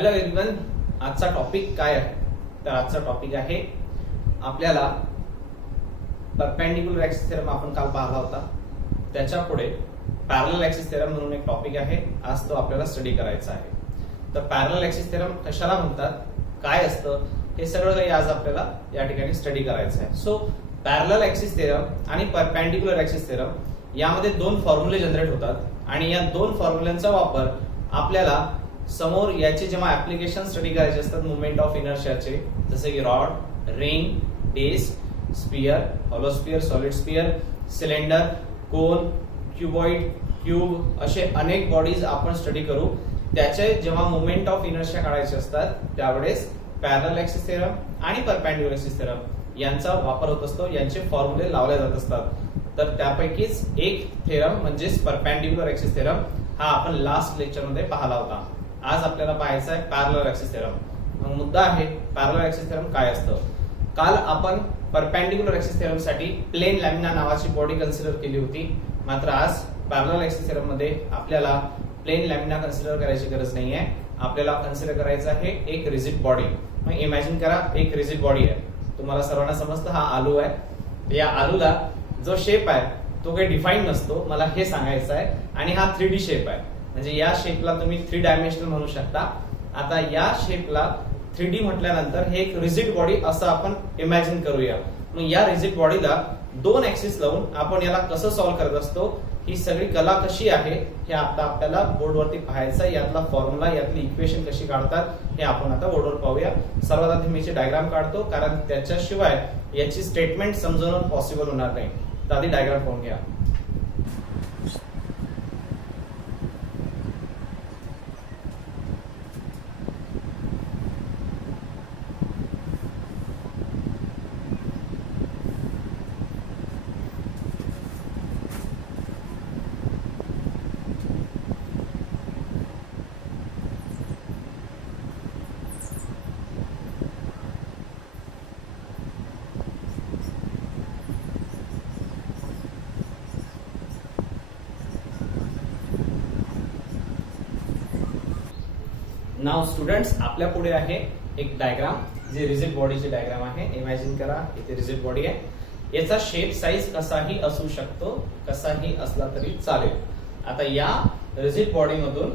Hello everyone, आजचा topic काय आहे? तर आजचा टॉपिक आहे आपल्याला परपेंडिक्युलर ऍक्सिस थेरम आपण काल पाहिला होता. त्याच्या पुढे पॅरलल ऍक्सिस थेरम म्हणून एक टॉपिक आहे. आज तो आपल्याला स्टडी करायचा आहे. तर पॅरलल ऍक्सिस थेरम कशाला म्हणतात, काय असतं, हे सगळं काही आज आपल्याला या ठिकाणी स्टडी करायचं आहे. सो पॅरलल ऍक्सिस थेरम आणि परपेंडिक्युलर ऍक्सिस थेरम यामध्ये दोन फॉर्म्युले जनरेट होतात आणि या दोन फॉर्म्युल्यांचा वापर आपल्याला समोर याचे जेव्हा ऍप्लिकेशन स्टडी करायचे असतात मुवमेंट ऑफ इनर्शियाचे, जसे की rod, ring, disc, sphere, hollow sphere, solid sphere, cylinder, cone, cuboid, cube असे अनेक बॉडीज आपण स्टडी करू. त्याचे जेव्हा मुवमेंट ऑफ इनर्शिया काढायचे असतात त्यावेळेस पॅरलल ऍक्सिस थेरम आणि परपेंडिक्युलर ऍक्सिस थेरम यांचा वापर होत असतो. यांचे फॉर्म्युले लावले जात असतात. तर त्यापैकीच एक थेरम म्हणजेच परपेंडिक्युलर ऍक्सिस थेरम हा आपण लास्ट लेक्चर मध्ये पाहिला होता. आज आपल्याला पाहायचा आहे पॅरलल ऍक्सिस थेरम. मग मुद्दा आहे पॅरलल ऍक्सिस थेरम काय असतं. काल आपण परपेंडिक्युलर ऍक्सिस थेरम साठी प्लेन लॅमिना नावाची बॉडी कन्सिडर केली होती. मात्र आज पॅरलल ऍक्सिस थेरम मध्ये आपल्याला प्लेन लॅमिना कन्सिडर करायची गरज नाहीये. आपल्याला कन्सिडर करायचं आहे एक रिजिड बॉडी. मग इमॅजिन करा एक रिजिड बॉडी आहे. तुम्हाला सर्वांना समजतं हा आलू आहे. या आलूला जो शेप आहे तो काही डिफाईन नसतो, मला हे सांगायचं आहे. आणि हा 3D शेप आहे, म्हणजे या शेपला तुम्ही 3 डायमेन्शनल म्हणू शकता. आता या शेपला 3D म्हटल्यानंतर हे एक रिजिड बॉडी असं आपण इमॅजिन करूया. मग या रिजिड बॉडीला दोन ऍक्सिस लावून आपण याला कसं सॉल्व्ह करत असतो, ही सगळी कला कशी आहे हे आता आपल्याला बोर्डवरती पाहायचं आहे. यातला फॉर्म्युला, यातली इक्वेशन कशी काढतात हे आपण आता बोर्डवर पाहूया. सर्वात आधी मी डायग्राम काढतो, कारण त्याच्याशिवाय याची स्टेटमेंट समजवणं पॉसिबल होणार नाही. तर आधी डायग्राम पाहून घ्या. नाव स्टुडंट्स, आपल्या पुढे आहे एक डायग्राम जे रिजिड बॉडीची डायग्राम आहे. इमॅजिन करा इथे रिजिड बॉडी आहे. याचा शेप साईज कसाही असू शकतो, कसाही असला तरी चालेल. आता या रिजिड बॉडी मधून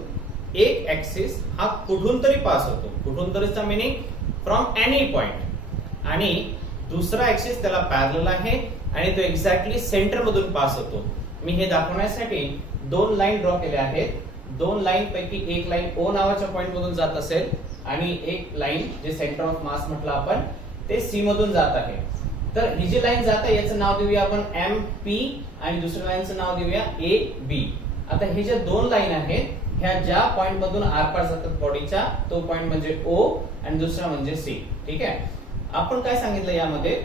एक ऍक्सिस हा कुठून तरी पास होतो. कुठून तरीचा मीनिंग फ्रॉम एनी पॉइंट. आणि दुसरा ऍक्सिस त्याला पॅरलल आहे आणि तो एक्झॅक्टली सेंटर मधून पास होतो. मी हे दाखवण्यासाठी दोन लाईन ड्रॉ केल्या आहेत. दोन लाईन पैकी एक लाईन ओ नावाच्या पॉइंट मधून जात असेल आणि एक लाईन जे सेंटर ऑफ मास म्हटलं आपण ते सी मधून जात आहे. तर ही जी लाईन जात आहे याचं नाव देऊया आपण एम पी आणि दुसऱ्या लाईनचं नाव देऊया ए बी. आता हे जे दोन लाईन आहेत ह्या ज्या पॉइंट मधून आरपार जातात बॉडीच्या तो पॉइंट म्हणजे ओ आणि दुसरा म्हणजे सी. ठीक आहे. आपण काय सांगितलं यामध्ये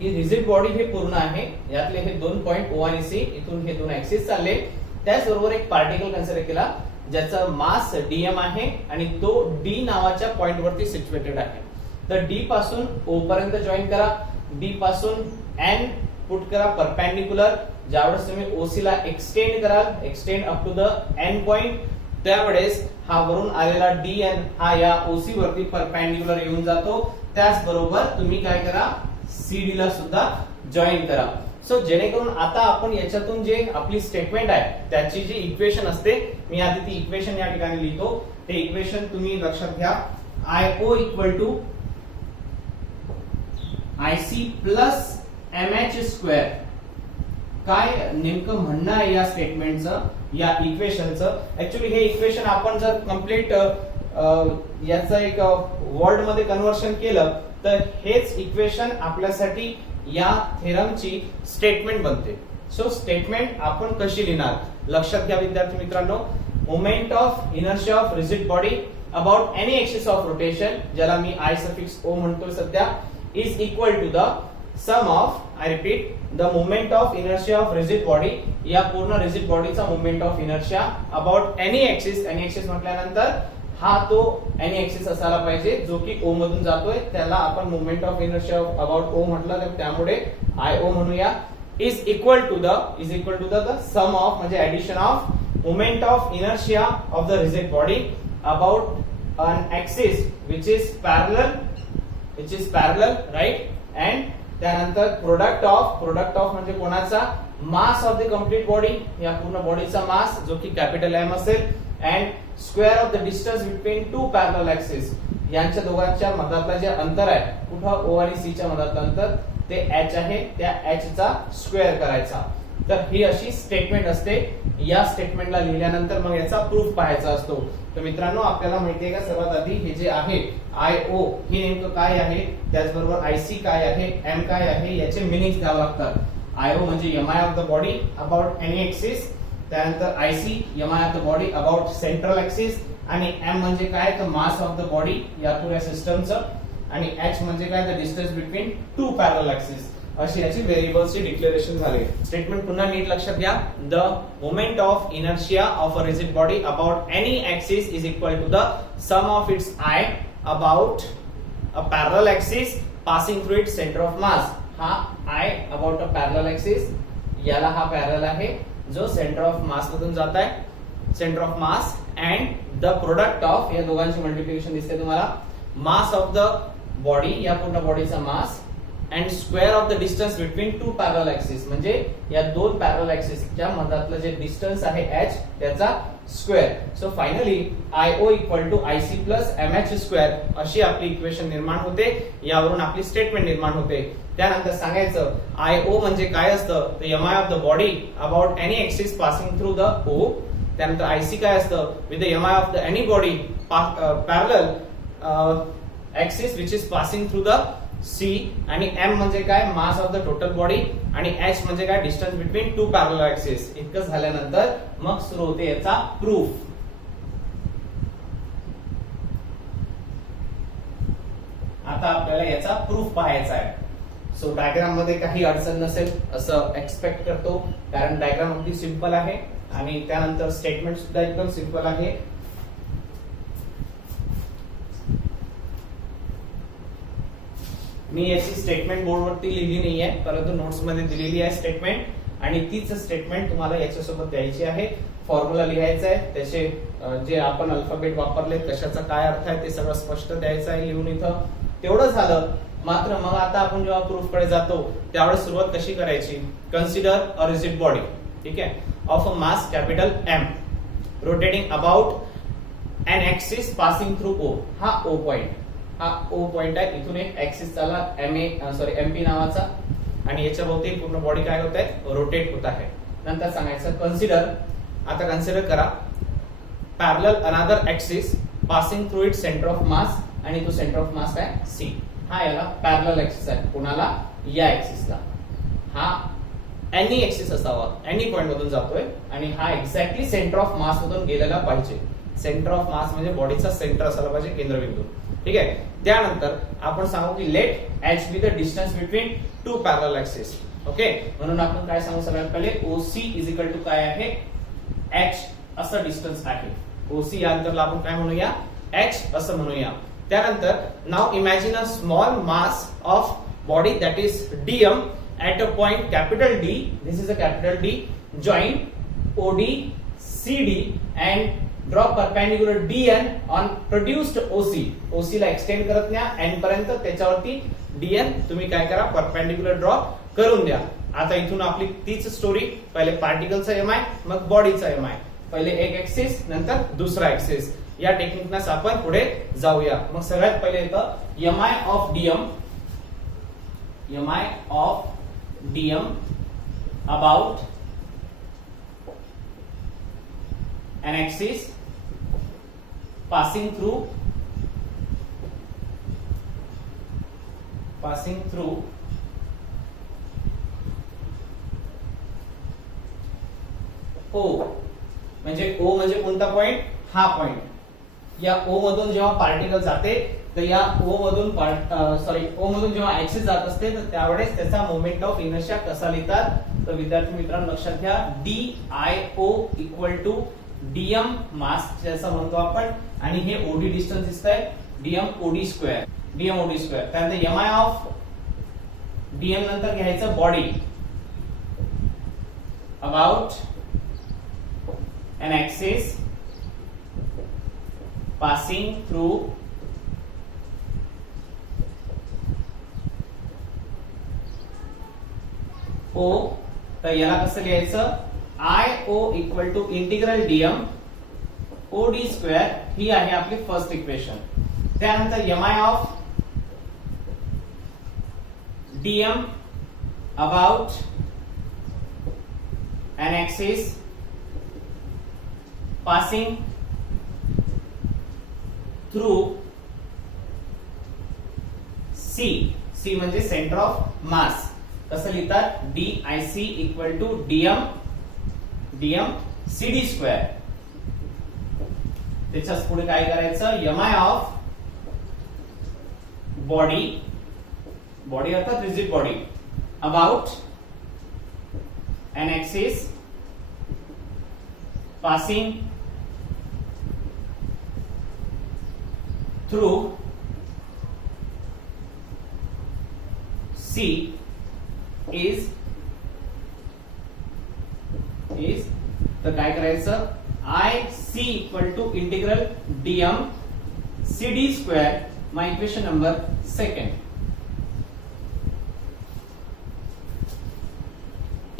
की रिजिड बॉडी हे पूर्ण आहे. यातले हे दोन पॉइंट ओ आणि सी, इथून हे दोन ऍक्सिस चालले. त्याचबरोबर एक पार्टिकल कन्सिडर केला ज्याचा मास डीएम आहे आणि तो डी नावाच्या पॉइंट वरती सिच्युएटेड आहे. तर डी पासून ओ पर्यंत जॉईन करा. डी पासून एन पुट करा परपेंडिक्युलर. ज्यावेळेस तुम्ही ओसी ला एक्सटेंड कराल, extend up to the N point, त्यावेळेस हा वरून आलेला डी एन हा या ओसी वरती परपेंडिक्युलर येऊन जातो. त्याचबरोबर तुम्ही काय करा, सीडी ला सुद्धा जॉईन करा. सो जेणेकरून आता आपण याच्यातून जे आपली स्टेटमेंट आहे त्याची जी इक्वेशन असते, मी आधी ती इक्वेशन या ठिकाणी लिहितो. ते इक्वेशन तुम्ही लक्षात घ्या. IO equal to IC plus MH square. काय नेमकं म्हणणं आहे या स्टेटमेंटचं, या इक्वेशनचं. ऍक्च्युली हे इक्वेशन आपण जर कम्प्लीट याचं एक वर्ड मध्ये कन्व्हर्शन केलं तर हेच इक्वेशन आपल्यासाठी या थेरमची स्टेटमेंट बनते. सो स्टेटमेंट आपण कशी लिहिणार लक्षात घ्या विद्यार्थी मित्रांनो. Moment of inertia of rigid body about any axis of rotation, ज्याला मी आय सफिक्स ओ म्हणतोय सध्या, is equal to the sum of, I repeat, the moment of inertia of rigid body, या पूर्ण रिजिड बॉडीचा moment of inertia about any axis. Any axis म्हटल्यानंतर हा तो एनी ऍक्सिस असायला पाहिजे जो की ओ मधून जातोय. त्याला आपण moment of inertia about O म्हटलं तर त्यामुळे IO म्हणूया. Is equal to the sum of म्हणजे addition of moment of inertia of the rigid body about an axis which is parallel, right? And त्यानंतर प्रोडक्ट ऑफ म्हणजे कोणाचा, mass of the complete body, या पूर्ण बॉडीचा mass जो की capital M असेल, and square of the distance between two parallel axis, यांच्या दोघांच्या मधातला जे अंतर आहे, कुठं ओ आणि सी च्या मधातलं अंतर, ते h आहे, त्या h चा स्क्वेअर करायचा. तर ही अशी स्टेटमेंट असते. या स्टेटमेंटला लिहिल्यानंतर मग याचा प्रूफ पाहायचा असतो. तर मित्रांनो, आपल्याला माहिती आहे का, सर्वात आधी हे जे आहे IO हे नेमकं काय आहे, त्याचबरोबर IC काय आहे, M काय आहे, याचे मिनिंग द्यावे लागतात. IO म्हणजे MI of the body about any axis, त्यानंतर IC MI of the body about central axis, आणि M म्हणजे काय, तर मास ऑफ द बॉडी या पुऱ्या सिस्टमचं, आणि H म्हणजे काय, the distance between two parallel axis. अशी याची व्हेरिएबल्सची डिक्लेरेशन झाली. स्टेटमेंट पुन्हा नीट लक्षात घ्या. The moment of inertia of a rigid body about any axis is equal to the sum of its I about a parallel axis passing through its centre of mass. हा I about a parallel axis, याला हा parallel आहे जो centre of मास मधून जात आहे, centre of mass, and the product of, या दोघांची मल्टिप्लिकेशन दिसते तुम्हाला, मास ऑफ द बॉडी, या पूर्ण बॉडीचा mass, and square of the distance between two parallel axis, म्हणजे या दोन पॅरलल ऍक्सिसच्या मधातलं जे डिस्टन्स आहे h, त्याचा square. So finally IO equal to IC plus MH square, अशी आपली इक्वेशन निर्माण होते. यावरून आपली स्टेटमेंट निर्माण होते. त्यानंतर सांगायचं IO म्हणजे काय असतं, तर MI of the body about any axis passing through the O. त्यानंतर IC काय असतं, with the MI of the any body parallel axis which is passing through the C, आणि M म्हणजे काय, मास ऑफ द टोटल बॉडी, आणि H म्हणजे काय, distance between two parallel axis. इतकं झाल्यानंतर मग सुरू होते याचा प्रूफ. आता आपल्याला याचा प्रूफ पाहायचा आहे. सो डायग्राम मध्ये काही अडचण नसेल असं एक्सपेक्ट करतो, कारण डायग्राम अगदी सिंपल आहे, आणि त्यानंतर स्टेटमेंट सुद्धा एकदम सिंपल आहे. मी याची स्टेटमेंट बोर्डवरती लिहिली नाहीये, परंतु नोट्स मध्ये दिलेली आहे स्टेटमेंट, आणि तीच स्टेटमेंट तुम्हाला याच्यासोबत द्यायची आहे. फॉर्म्युला लिहायचा आहे, त्याचे जे आपण अल्फाबेट वापरले कशाचा काय अर्थ आहे ते सगळं स्पष्ट द्यायचं आहे लिहून इथं. तेवढं झालं. मात्र मग आता आपण जेव्हा प्रूफ कडे जातो त्यावेळेस सुरुवात कशी करायची, कन्सिडर अ रिजिड बॉडी, ठीक आहे, of a mass capital M rotating about an axis passing through O. हा O पॉइंट, हा O पॉइंट आहे. इथून एक ऍक्सिस चालला MP नावाचा, आणि याच्या भोवती पूर्ण बॉडी काय होत आहे, रोटेट होत आहे. नंतर सांगायचं कन्सिडर, आता कन्सिडर करा parallel another axis passing through it centre of मास, आणि तो सेंटर ऑफ मास काय, C. हा याला पॅरलल ऍक्सिस आहे. कोणाला, या ऍक्सिसला. हा एनी ऍक्सिस असावा, एनी पॉइंट मधून जातोय, आणि हा एक्झॅक्टली सेंटर ऑफ मास मधून गेलेला पाहिजे. सेंटर ऑफ मास म्हणजे बॉडीचा सेंटर असायला पाहिजे, केंद्रबिंदू, ठीक आहे. त्यानंतर आपण सांगू की let h be the distance between two parallel axis. Okay, म्हणून आपण काय सांगू, सगळ्यात पहिले OC इज इक्वल टू काय आहे, h असं डिस्टन्स आहे. OC या अंतरला आपण काय म्हणूया, h असं म्हणूया. त्यानंतर now imagine a small mass of body that is DM at a point capital D, this is a capital D, join OD CD and draw perpendicular DN on produced OC. OC ला extend करत न्या N पर्यंत, त्याच्यावरती DN तुम्ही काय करा, perpendicular draw करून द्या. आता इथून आपली तीच स्टोरी, पहिले पार्टिकलचा MI, मग बॉडीचा MI. पहिले एक ऍक्सिस, नंतर दुसरा ऍक्सिस. या टेक्निकनेच आपण पुढे जाऊया. मग सगळ्यात पहिले येतं MI of DM, MI of DM about an axis passing through O. म्हणजे O म्हणजे कोणता पॉइंट, हा पॉइंट. या O मधून जेव्हा पार्टिकल जाते, तर या O मधून O मधून जेव्हा ऍक्सिस जात असते, तर त्यावेळेस त्याचा मोमेंट ऑफ इनर्शिया कसा लिहितात, तर विद्यार्थी मित्रांनो लक्षात घ्या, DIO equal to DM mass ज्याचा म्हणतो आपण, आणि हे OD डिस्टन्स दिसतंय, DM OD स्क्वेअर. त्यानंतर MI ऑफ DM नंतर घ्यायचं body about an axis passing through O, तर याला कसं लिहायचं, I O equal to integral DM O D square, ही आहे आपली फर्स्ट इक्वेशन. त्यानंतर M I of DM about an axis passing through C. C म्हणजे सेंटर ऑफ मास. कसं लिहितात, DIC equal to dm CD square. त्याच्याच पुढे काय करायचं, एमआय ऑफ बॉडी अर्थात rigid body about an axis passing through C is तर काय करायचं, I C equal to integral dm C D square. My equation number second.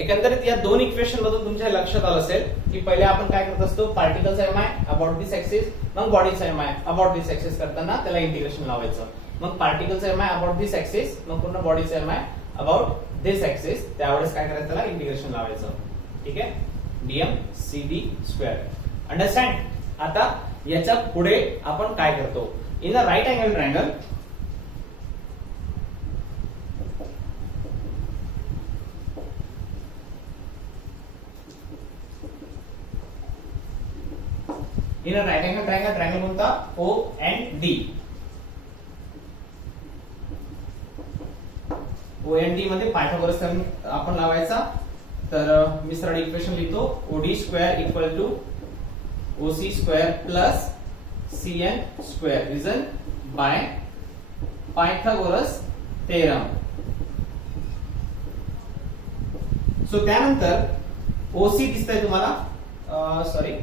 एकंदरीत या दोन इक्वेशन मधून तुमच्या लक्षात आलं असेल की पहिले आपण काय करत असतो, पार्टिकलचा एमआय अबाउट दिस एक्सिस, मग बॉडीचा एमआय अबाउट दिस एक्सिस करताना त्याला इंटिग्रेशन लावायचं. मग पार्टिकलचा एमआय अबाउट दिस एक्सिस, मग पुन्हा बॉडीचा एमआय अबाउट दिस एक्सिस, त्यावेळेस काय करायचं, त्याला इंटिग्रेशन लावायचं. ठीक आहे, DM C D square. Understand. आता याच्या पुढे आपण काय करतो, in the right angle triangle in a right angle triangle, triangle कोणता, O and D. O and D मध्ये पायथागोरस थेरम आपण लावायचा. तर मी सरळ इक्वेशन लिहितो, OD square equal to OC square plus CN square reason by Pythagoras theorem. So त्यानंतर OC दिसतंय तुम्हाला, sorry,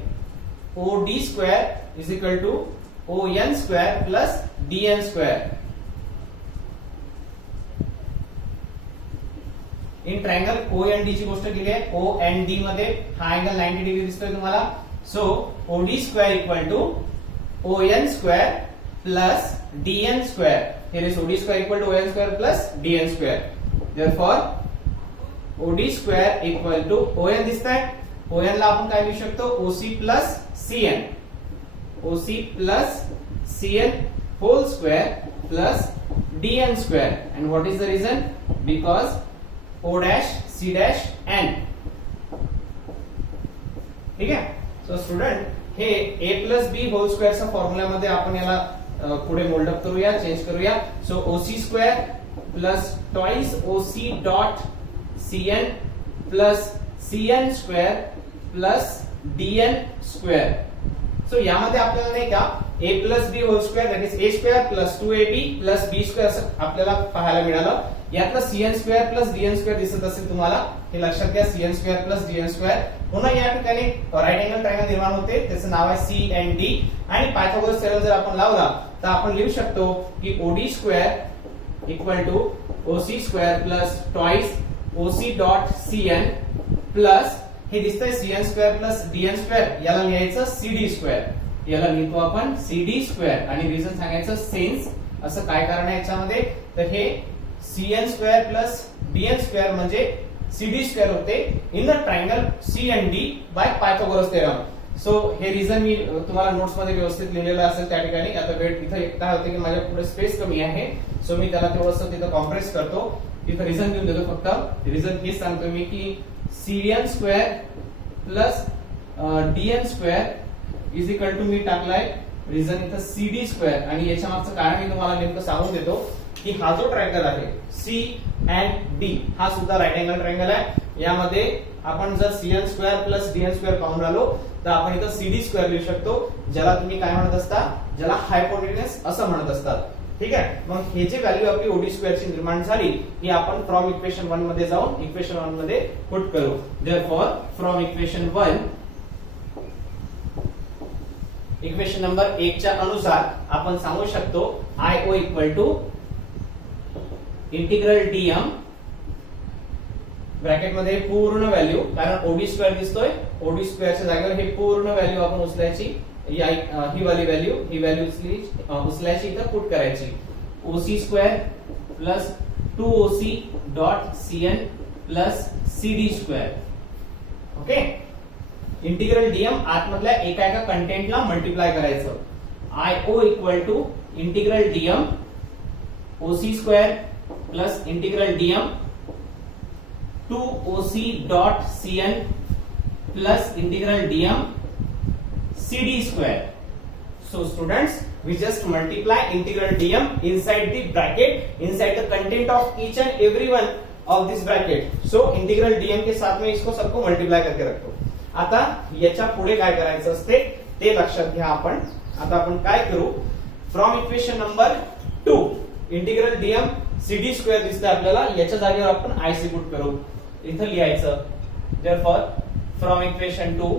OD square is equal to ON square plus DN square. In triangle OND ची गोष्ट केली आहे. OND मध्ये हा अँगल 90 डिग्री दिसतोय तुम्हाला. So OD square equal to ON square plus DN square. Here is OD square equal to ON square plus DN square. Therefore OD square equal to ON दिसतंय. ON ला आपण काय लिहू शकतो, OC plus CN, OC plus CN whole square plus DN square. And what is the reason, because O dash C dash N. ठीक आहे. So student, हे A plus B whole स्क्वेअरच्या फॉर्म्युल्यामध्ये आपण याला पुढे मोल्ड अप करूया, चेंज करूया. So OC square plus twice OC dot CN plus CN square plus DN square. So यामध्ये आपल्याला नाही का A plus B whole square that is A square plus 2AB plus B square असं आपल्याला पाहायला मिळालं. यातलं CN square plus DN square दिसत असेल तुम्हाला, हे लक्षात घ्या, CN square plus DN square. पुन्हा या ठिकाणी राईट अँगल ट्रायंगल निर्माण होते, त्याचं नाव आहे CND. आणि पायथागोरस थेरम जर आपण लावला तर आपण लिहू शकतो की OD square equal to OC square plus twice OC dot CN plus हे दिसतंय CN square plus DN square, याला लिहायचं CD स्क्वेअर. याला लिहितो आपण CD स्क्वेअर. आणि रिझन सांगायचं सिन्स, असं काय कारण आहे याच्यामध्ये, तर हे CN square plus DN square म्हणजे CD स्क्वेअर होते in the triangle CND by Pythagoras theorem. So हे रिझन मी तुम्हाला नोट्स मध्ये व्यवस्थित लिहिलेलं असेल त्या ठिकाणी. आता वेट इथे काय होते की माझ्या पुढे स्पेस कमी आहे, सो मी त्याला थोडंसं तिथं कॉम्प्रेस करतो. इथं रिझन देऊन देतो फक्त. रिझन हेच सांगतो मी की CN square plus DN square is equal to, मी टाकलाय रिझन इथं CD स्क्वेअर. आणि याच्या मागचं कारण मी तुम्हाला नेमकं सांगून देतो की हा जो ट्रायंगल आहे C अँड D हा सुद्धा राईट अँगल ट्रायंगल आहे. यामध्ये आपण जर CN square plus DN square पाहून राहिलो तर आपण इथं CD स्क्वेअर लिहू शकतो, ज्याला तुम्ही काय म्हणत असता, ज्याला हायपोटेन्यूस असं म्हणत असतात. ठीक आहे. मग हे जे व्हॅल्यू आपली OD स्क्वेअरची निर्माण झाली ही आपण फ्रॉम इक्वेशन 1 मध्ये जाऊन इक्वेशन 1 मध्ये पुट करू. Therefore from equation 1 equation number 1 च्या अनुसार आपण सांगू शकतो IO equal to integral dm bracket मध्ये पूर्ण व्हॅल्यू, कारण ओडी स्क्वेअर दिसतोय, ओडी स्क्वेअरच्या जागेवर हे पूर्ण व्हॅल्यू आपण उचलायची, ही वाली व्हॅल्यू उचलायची, इथं पुट करायची. OC square plus 2OC dot CN plus CD square. Okay, integral dm आतमधल्या एका एका कंटेंटला मल्टिप्लाय करायचं. IO equal to integral dm OC square plus integral dm 2OC dot CN plus integral dm CD square. So students, we just multiply integral dm inside the bracket, inside the content of each and every one of this bracket. So integral dm के साथ में इसको सबको multiply करके रखतो. आता याच्या पुढे काय करायचं असते ते लक्षात घ्या. आता आपण काय करू, from equation number 2 integral dm CD square दिसतंय आपल्याला, याच्या जागेवर आपण IC पुट करू. इथं लिहायचं therefore from equation 2,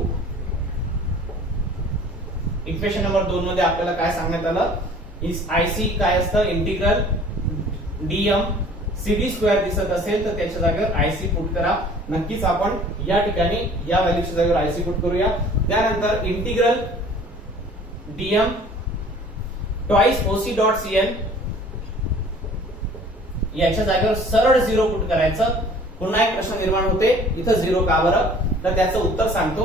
equation number 2 मध्ये आपल्याला काय सांगण्यात आलं, इज IC काय असतं, इंटिग्रल dm CD स्क्वेअर दिसत असेल तर त्याच्या जागेवर IC पुट करा. नक्कीच आपण या ठिकाणी या व्हॅल्यूच्या जागेवर IC पुट करूया. त्यानंतर integral dm twice OC dot CN याच्या जागेवर सरळ 0 पुट करायचं. पुन्हा एक प्रश्न निर्माण होते, इथं 0 का बरं, तर त्याचं उत्तर सांगतो.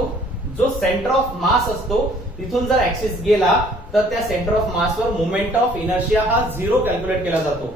जो सेंटर ऑफ मास असतो तिथून जर ऍक्सिस गेला तर त्या सेंटर ऑफ मास वर मोमेंट ऑफ इनर्शिया हा 0 कॅल्क्युलेट केला जातो.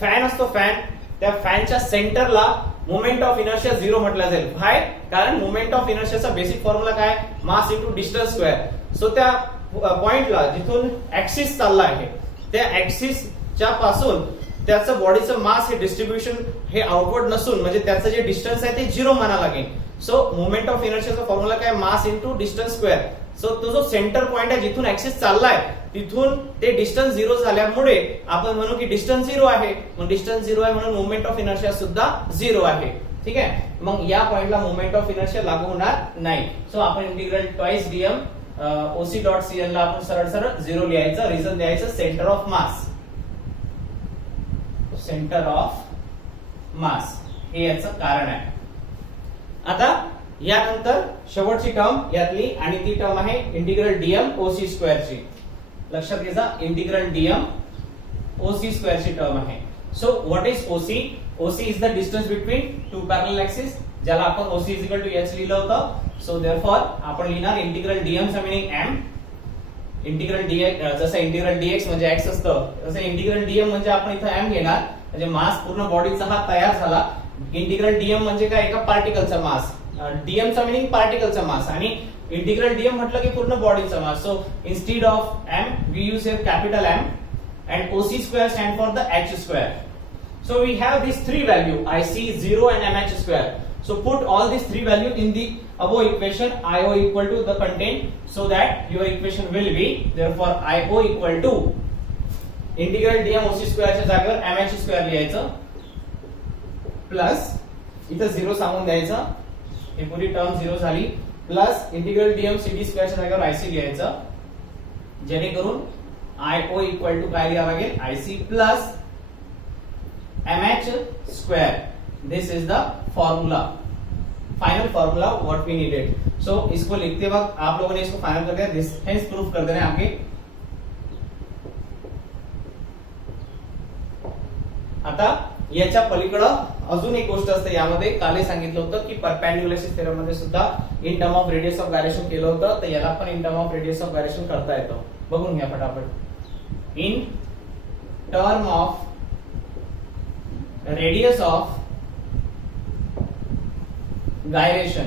फॅन असतो फॅन, त्या फॅनच्या सेंटरला मोमेंट ऑफ इनर्शिया 0 म्हटलं जाईल. काय, कारण मोमेंट ऑफ इनर्शियाचा बेसिक फॉर्म्युला काय, mass into distance square. So त्या पॉइंटला जिथून ऍक्सिस चालला आहे त्या ऍक्सिसच्या पासून त्याचं बॉडीचं मास हे डिस्ट्रीब्युशन हे आउटवर्ड नसून म्हणजे त्याचं जे डिस्टन्स आहे ते 0 माना लागेल. सो मोमेंट ऑफ इनर्शियाचा फॉर्म्युला काय, mass into distance square. So तो जो सेंटर पॉइंट आहे जिथून ऍक्सिस चाललाय तिथून ते डिस्टन्स 0 झाल्यामुळे आपण म्हणू की डिस्टन्स 0 आहे. मग डिस्टन्स 0 आहे म्हणून मोमेंट ऑफ इनर्शिया सुद्धा 0 आहे. ठीक आहे, मग या पॉइंटला मोमेंट ऑफ इनर्शिया लागू होणार नाही. सो आपण integral twice DM OC dot CN ला आपण सरळ सरळ 0 लिहायचं. रिझन द्यायचं centre of mass, centre of मास हे याचं कारण आहे. आता यानंतर शेवटची टर्म यातली आणि ती टर्म आहे इंटिग्रल dm OC स्क्वेअरची. लक्षात घ्या, इंटिग्रल dm OC स्क्वेअरची टर्म आहे. So what is OC? OC is the distance between two parallel axis, ज्याला आपण OC is equal to h लिहिलं होतं. सो देअरफॉर आपण लिहिणार इंटिग्रल dm चा मीनिंग m, इंटिग्रल dx जसं इंटिग्रल dx म्हणजे x असतं तसं इंटिग्रल dm म्हणजे आपण इथं m घेणार, म्हणजे मास पूर्ण बॉडीचा हा तयार झाला. इंटिग्रल dm म्हणजे काय, एका पार्टिकलचा मास. dm चा मीनिंग पार्टिकलचा मास आणि इंटिग्रल dm म्हटलं की पूर्ण बॉडीचा mass. So instead of m we use here capital M and OC square stand for the h square. So we have these three value IC, 0 and mh square. So put all these three value in the above equation. IO equal to the content, so that your equation will be therefore IO equal to integral dm OC square च्या जागेवर mh square लिहायचं plus इथं 0 सांगून द्यायचं, ही पुरी term 0 झाली, plus integral dm CD square च्या जागेवर IC लिहायचं, जेणेकरून IO इक्वल टू काय लिहावं लागेल, IC plus mh square. This is the formula, final formula what we needed. सो इसको लिखते वक्त आप लोगों ने इसको फाइनल कर दिया, दिस हेंस प्रूफ कर देना आगे. आता याच्या पलीकडं अजून एक गोष्ट असते यामध्ये, काले सांगितलं होतं की परपेंडिक्युलर थेरम मध्ये सुद्धा in term of radius of gyration केलं होतं, तर याला पण in term of radius of gyration करता येतं. बघून घ्या फटाफट. In term of radius of gyration,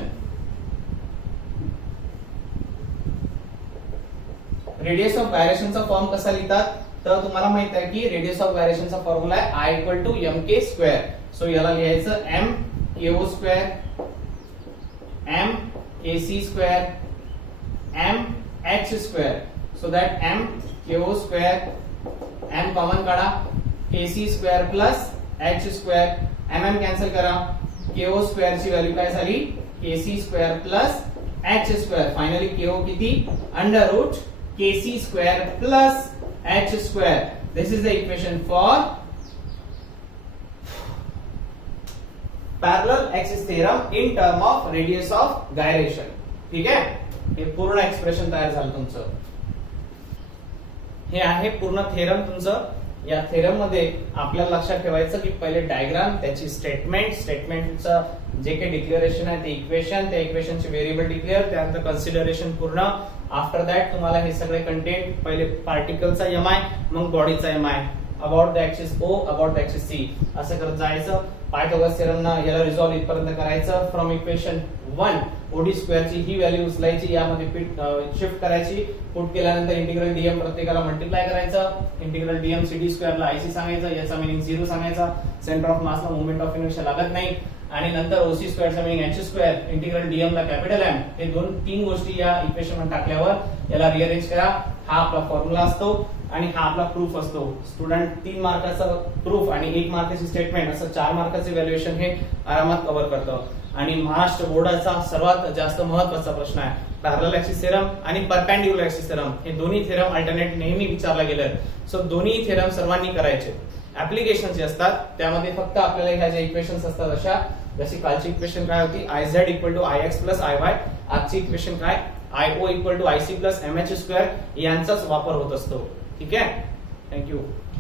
radius of गायरेशनचा फॉर्म कसा लिहितात, तर तुम्हाला माहित आहे की रेडियस ऑफ गायरेशनचा फॉर्म्युला आहे I equal to mk square. So याला लिहायचं m ko square, m kc square, m h square. So that m ko square, m common काढा, kc square plus h square, mm cancel करा, ko square ची value काय झाली, kc square plus h square. Finally ko किती, under root kc square plus h square. This is the equation for parallel axis theorem in term of radius of gyration. ठीक आहे, हे पूर्ण expression तयार झालं तुमचं. हे आहे पूर्ण थेरम तुमचं. या थेरम मध्ये आपल्याला लक्षात ठेवायचं की पहिले डायग्राम, त्याची स्टेटमेंटचं जे काही डिक्लेरेशन आहे ते इक्वेशन, त्या इक्वेशनचे व्हेरिएबल डिक्लेअर, त्यानंतर कन्सिडरेशन पूर्ण. आफ्टर दॅट तुम्हाला हे सगळे कंटेंट, पहिले पार्टिकलचा एमआय, मग बॉडीचा MI, about the axis O, about the axis C, असं करत जायचं. पायथागोरस थेरमना याला रिझॉल्व्ह इथपर्यंत करायचं. फ्रॉम इक्वेशन 1 ओडी स्क्वेअरची ही व्हॅल्यू उचलायची, यामध्ये शिफ्ट करायची, पुट केल्यानंतर इंटिग्रल डीएम प्रत्येकाला मल्टिप्लाय करायचं. इंटिग्रल डीएम सीडी स्क्वेअरला आयसी सांगायचं, याचा मिनिंग 0 सांगायचा. सेंटर ऑफ मासला मोमेंट ऑफ इनर्शिया लागत नाही. आणि नंतर ओसी स्क्वेअरचा meaning H square, integral DM ला कॅपिटल एम. हे तीन गोष्टी या इक्वेशन मध्ये टाकल्यावर याला रिअरेंज करा. हा आपला फॉर्म्युला असतो आणि हा आपला प्रूफ असतो. स्टुडंट 3 मार्काचा प्रूफ आणि 1 मार्काची स्टेटमेंट, असं 4 मार्काचे व्हॅल्युएशन हे आरामात कव्हर करतं. आणि महाराष्ट्र बोर्डाचा सर्वात जास्त महत्वाचा प्रश्न आहे पॅरलल ऍक्सिस थेरम आणि परपेंडिक्युलर ऍक्सिस थेरम. हे दोन्ही थेरम अल्टरनेट नेहमी विचारला गेलेत. सो दोन्ही थेरम सर्वांनी करायचे. ऍप्लिकेशन जे असतात त्यामध्ये फक्त आपल्याला ह्या ज्या इक्वेशन्स असतात अशा, जशी कालची इक्वेशन काय होती, I Z equal to I X plus I Y. आजची इक्वेशन काय, I O equal to I C plus M H square, यांचाच वापर होत असतो. ठीक आहे, थँक्यू.